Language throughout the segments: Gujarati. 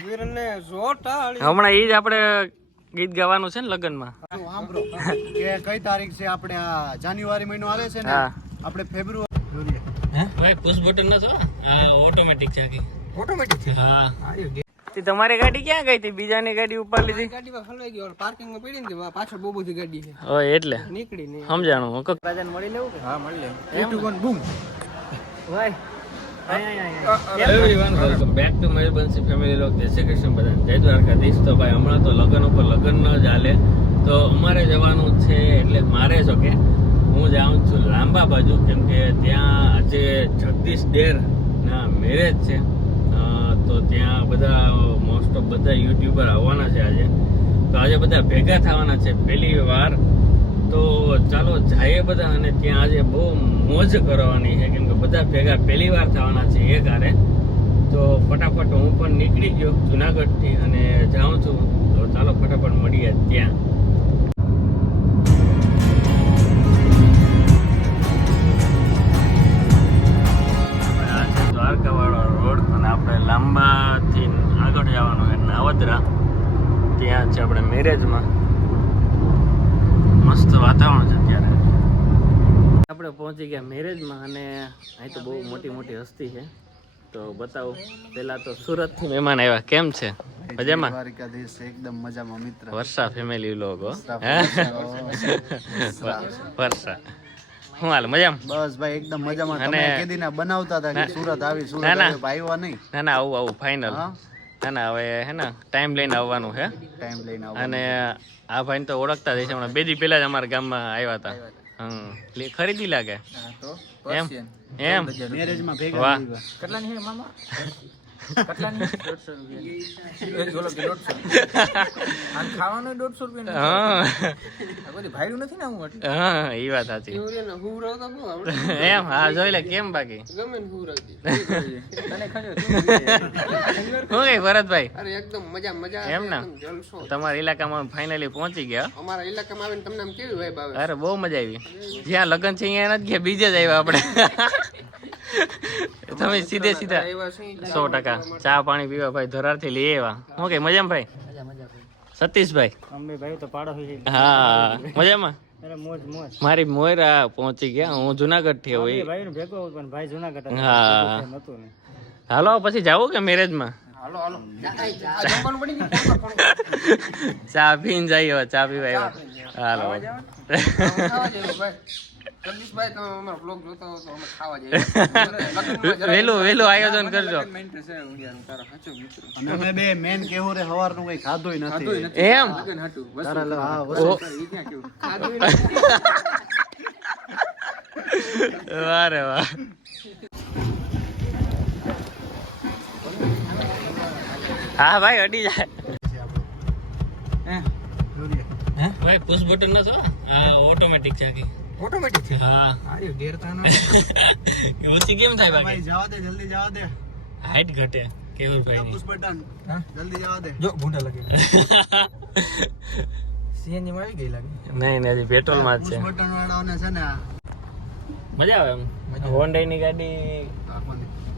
હમણાં ઈ જ આપણે ગીત ગાવાનું છે ને લગ્નમાં. સાંભળો કે કઈ તારીખ છે આપણે આ જાન્યુઆરી મહિનો આવે છે ને આપણે ફેબ્રુઆરી ભાઈ પુશ બટન નતો આ ઓટોમેટિક છે કે ઓટોમેટિક છે. હા તે તમારી ગાડી ક્યાં ગઈ હતી? બીજાની ગાડી ઉપર લીધી? ગાડીમાં હલવાઈ ગયો, પાર્કિંગમાં પડી ને પાછળ બહુ બધી ગાડી છે. ઓય એટલે નીકળી નહીં સમજાણું હું રાજાને મળી લેવું કે? હા મળી લે. 2 1 બૂમ ભાઈ everyone welcome back to Mayurbhanshi family vlog. Jai Shri Krishna બધાને, જય દ્વારકાધીશ. તો ભાઈ હમણાં તો લગ્ન ઉપર લગ્ન ન જ હાલે, તો અમારે જવાનું છે. એટલે મારે જો કે હું જાઉં છું લાંબા બાજુ, કેમ કે ત્યાં આજે જગદીશ ડેર ના મેરેજ છે. તો ત્યાં બધા મોસ્ટ ઓફ બધા યુટ્યુબર આવવાના છે આજે. તો આજે બધા ભેગા થવાના છે પહેલી વાર. તો ચાલો જઈએ બધા, અને ત્યાં આજે બહુ મોજ કરવાની છે, કેમ કે બધા ભેગા પહેલી વાર થવાના છે એક હારે. તો ફટાફટ હું પણ નીકળી ગયો જુનાગઢથી અને જાઉં છું. તો ચાલો ફટાફટ મળીએ ત્યાં. આ છે દ્વારકાવાળો રોડ, અને આપણે લાંબાથી આગળ જવાનું છે નાવદરા. ત્યાં છે આપણે મેરેજમાં. મસ્ત વાતાવરણ છે અત્યારે. આપણે પહોંચી ગયા મેરેજમાં, અને અહીં તો બહુ મોટી મોટી હસ્તી છે. તો બતાવું. પેલા તો સુરત થી મહેમાન આવ્યા. કેમ છે? મજામાં? દ્વારકાધીશ એકદમ મજામાં મિત્ર. વર્ષા ફેમિલી લોકો વર્ષા હું હાલ મજામાં? બસ ભાઈ એકદમ મજામાં. તમે કેદીના બનાવતા હતા કે સુરત આવી? સુરત આવ્યા નહીં? ના ના આવું ફાઇનલ. ના ના હવે હે ને ટાઈમ લઈને આવવાનું છે. ટાઈમ લઈને અને આ ભાઈ તો ઓળખતા જ છે. હમણાં 2 દી પહેલા જ અમારા ગામમાં આવ્યા હતા. ખરીદી લાગે એમ એમ મેરેજમાં ભેગા. વાહ કેટલાની છે મામા? કેટલાની? 150 રૂપિયા. એક ગોલો કે 150. આન ખાવાનું 150 રૂપિયા. હા આ બધી ભાઈડું નથી ને હું એટલે. હા એ વાત સાચી. યુરિયાનો હુવરાવતા બહુ આવડે. એમ હા જોઈ લે. કેમ બાકી ગમે ને હુવરાવતી. તને ખણ્યો હું કઈ ભરતભાઈ? અરે એકદમ મજા એમ ને? જલસો. તમારા ઇલાકામાં ફાઇનલી પહોંચી ગયા. અમારા ઇલાકામાં આવીને તમને આમ કેવી વાઇબ આવે? અરે બહુ મજા આવી. જ્યાં લગ્ન છે અહીંયા નથી ગયા, બીજે જ આવ્યા આપણે. તમે સીધે સીધા 100% ચા પાણી પીવા ભાઈ ધરારથી લઈ આવ્યા. હું કઈ મજામાં ભાઈ? સતીશભાઈ હા મજામાં? મારી મોયરા પહોંચી ગયા. હું જુનાગઢ થી હોય. હા હાલો પછી જાવું કે મેરેજમાં? હાલો જમવાનું પડી ગયું. ચા પીને જઈએ. ચા પીવા આવ્યા. હાલો જગદીશભાઈ તમે અમારો બ્લોગ જોતા હો તો અમે ખાવા જઈએ. વેલું આયોજન કરજો. અને અમે બે મેન કેવું રે સવારનું કઈ ખાધુંય નથી. એમ વારે વાહ. હા ભાઈ અડી જાય. ભાઈ પુશ બટન નતો આ ઓટોમેટિક છે કે? ઓટોમેટિક છે. હા આર્યો ગેર તાનો કે પછી કેમ થાય બાકી? ભાઈ જવા દે, જલ્દી જવા દે. હાઈટ ઘટે કેવું ભાઈ ની? પુશ બટન જલ્દી જવા દે. જો ભૂંડા લાગે. સીએનજી માં આવી ગઈ લાગે. નહીં હજી પેટ્રોલ માં જ છે. પુશ બટન વાળાઓને છે ને મજા આવે એમ. હોન્ડા ની ગાડી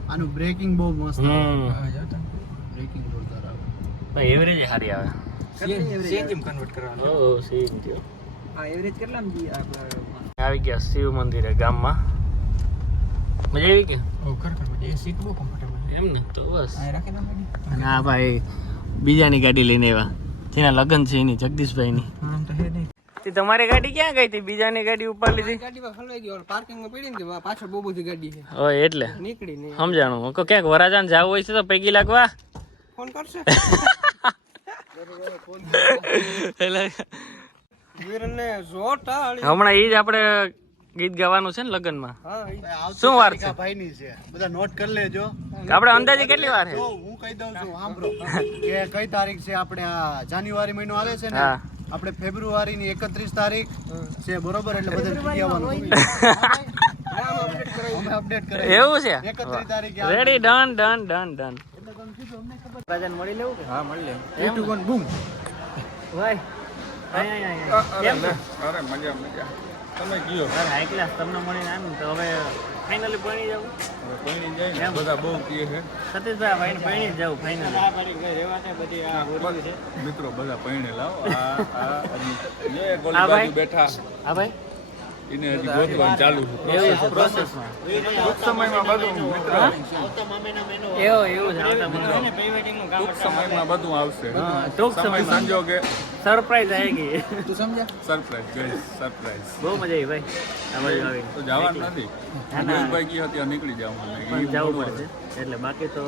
આનું બ્રેકિંગ બહુ મસ્ત. બ્રેકિંગ જોરદાર આવે. ભાઈ એવરેજ સારી આવે. સીએનજી માં કન્વર્ટ કરવાનો. ઓ સીએનજી. આ એવરેજ કેટલામાં જી આપણે આવી ગયા શિવ મંદિરે ગામમાં. મજા આવી કે? ઓ ખરેખર એ સીટ બહુ કમ્ફર્ટેબલ છે. એમ ને તો બસ. આ રાખે ના ગાડી. અને આ ભાઈ બીજાની ગાડી લઈને આવ્યા. જેના લગ્ન છે એની, જગદીશભાઈ ની. આમ તો હે નહીં. તમારી ગાડી ક્યાં ગઈ હતી? બીજાની ગાડી ઉપર લીધી? ગાડીમાં હલવાઈ ગયો, પાર્કિંગમાં પડી ને પાછળ બહુ બધી ગાડી છે. ઓય એટલે નીકળી નહીં સમજાણું. હું કહું ક્યાંક વરાજાને જવું હોય છે તો પૈકી લાગવા ફોન કરશે. હમણાં ઈ જ આપણે ગીત ગાવાનું છે ને લગ્નમાં. શું વાર છે? ભાઈ ની છે, બધા નોટ કરી લેજો. આપણે અંદાજે કેટલી વાર છે? તો હું કહી દઉં છું સાંભળો કે કઈ તારીખ છે આપણે આ જાન્યુઆરી મહિનો આવે છે ને આપણે ફેબ્રુઆરી ની 31 તારીખ છે બરોબર. એટલે બધા પૂરી આવવાનું. અમે અપડેટ કરે એવું છે? 31 તારીખે ready done done done done. રાજાને મળી લેવું કે? હા મળી લે. 2 1 બૂમ ભાઈ કેમ છો? અરે મજા તમે ગયો. અરે હાઈ ક્લાસ તમને મળીને આમ તો હવે ફાઇનલી ભણી જાવ પૈણી જાય ને બધા બહુ કહે છે સતીશભાઈ ભાઈને ભણી જ જાવ ફાઇનલી મિત્રો બધા પૈણે લાવો આ જે આ ગોલી ભાઈ? બાજુ બેઠા હા ભાઈ એને હજી ગોતવાનું ચાલુ છે એવું છે પ્રોસેસમાં ટૂંક સમયમાં બધું મિત્રો એવું છે આવતા મને ટૂંક સમયમાં બધું આવશે હા, ટૂંક સમય સમયમાં. સંજોગે સરપ્રાઈઝ આવેગી સરપ્રાઈઝ ગઈસ સરપ્રાઈઝ બહુ મજા આવી ભાઈ આ બાજુ આવી તો જવાનું નથી ના, ના. ગોલભાઈ ગયો ત્યાં નીકળી જવાનું પણ જવું પડશે એટલે બાકી તો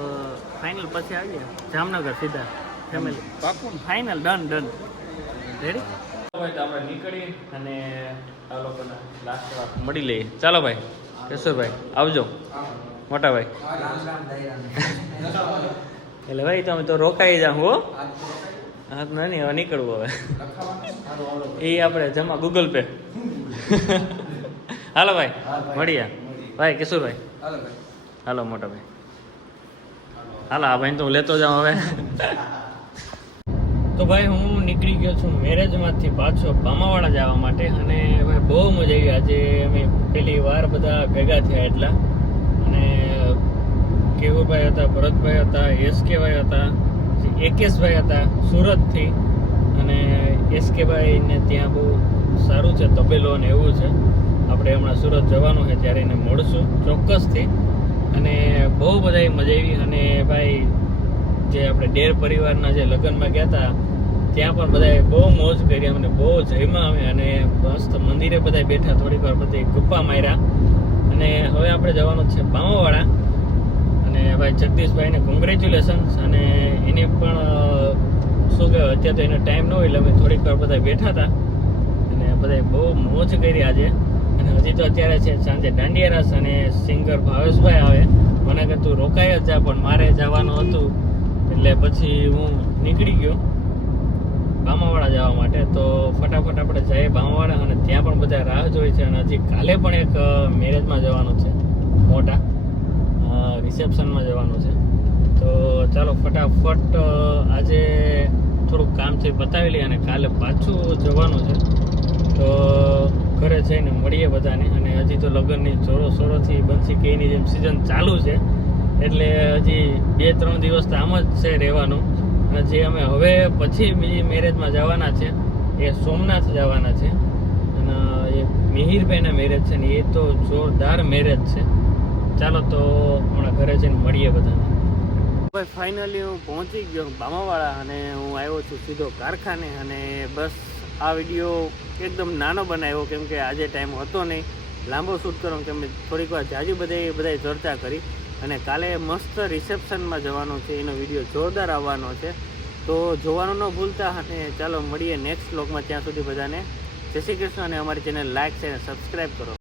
ફાઇનલ પછી આવીએ જામનગર સીધા ફેમિલી પાકું ને? ફાઇનલ ડન રેડી ભાઈ તો આપણે નીકળી અને આ લોકોના લાસ્ટ વાર મળી લઈએ ચાલો ભાઈ કેશોરભાઈ આવજો મોટા ભાઈ એટલે ભાઈ તમે તો રોકાઈ જાઓ હો હા તો નહીં હવે નીકળવું હવે એ આપણે જમા ગૂગલ પે હાલો ભાઈ મળીએ ભાઈ કિશોરભાઈ હાલો મોટા ભાઈ હાલો આ ભાઈ તો હું લેતો જાઉં હવે તો ભાઈ હું નીકળી ગયો છું મેરેજમાંથી પાછો બામાવાડા જવા માટે અને ભાઈ બહુ મજા આવી આજે અમે પહેલી વાર બધા ભેગા થયા એટલા અને કેવુરભાઈ હતા ભરતભાઈ હતા એસકેભાઈ હતા એકેશભાઈ હતા સુરતથી અને એસકેભાઈને ત્યાં બહુ સારું છે તબેલો ને એવું છે આપણે હમણાં સુરત જવાનું છે ત્યારે એને મળશું ચોક્કસથી અને બહુ બધા મજા આવી અને ભાઈ જે આપણે ડેર પરિવારના જે લગ્નમાં ગયા હતા ત્યાં પણ બધાએ બહુ મોજ કરી અમને બહુ જયમાં અમે અને મસ્ત મંદિરે બધા બેઠા થોડીક વાર બધી ગપ્પા માર્યા અને હવે આપણે જવાનું છે બામાવાડા અને ભાઈ જગદીશભાઈને કોંગ્રેચ્યુલેશન્સ અને એને પણ શું કહેવાય અત્યારે તો એનો ટાઈમ ન હોય એટલે અમે થોડીક વાર બધા બેઠા હતા અને બધાએ બહુ મોજ કરી આજે અને હજી તો અત્યારે છે સાંજે દાંડિયા રાસ અને સિંગર ભાવેશભાઈ આવે મને કે તું રોકાઈ જ જા પણ મારે જવાનું હતું એટલે પછી હું નીકળી ગયો બામાવાડા જવા માટે તો ફટાફટ આપણે જઈએ બામાવાડા અને ત્યાં પણ બધા રાહ જોઈ છે અને હજી કાલે પણ એક મેરેજમાં જવાનું છે મોટા રિસેપ્શનમાં જવાનું છે તો ચાલો ફટાફટ આજે થોડુંક કામ છે પતાવી લઈએ અને કાલે પાછું જવાનું છે તો ઘરે જઈને મળીએ બધાને અને હજી તો લગ્નની જોરોશોરોથી બંસી કેની જેમ સિઝન ચાલુ છે એટલે હજી 2-3 દિવસ તો આમ જ છે રહેવાનું અને જે અમે હવે પછી બીજી મેરેજમાં જવાના છે એ સોમનાથ જવાના છે અને એ મિહિરભાઈના મેરેજ છે ને એ તો જોરદાર મેરેજ છે ચાલો તો હમણાં ઘરે જઈને મળીએ બધાને ભાઈ ફાઇનલી હું પહોંચી ગયો બામાવાડા અને હું આવ્યો છું સીધો કારખાને અને બસ આ વિડીયો એકદમ નાનો બનાવ્યો કેમ કે આજે ટાઈમ હતો નહીં લાંબો શૂટ કરો કેમ થોડીક વાર જાજી બધાએ ચર્ચા કરી અને કાલે મસ્ત રિસેપ્શનમાં જવાનું છે એનો વિડીયો જોરદાર આવવાનો છે તો જોવાનું ન ભૂલતા અને ચાલો મળીએ નેક્સ્ટ વ્લોગમાં ત્યાં સુધી બધાને જય શ્રી કૃષ્ણ અને અમારી ચેનલ લાઈક છે અને સબસ્ક્રાઈબ કરો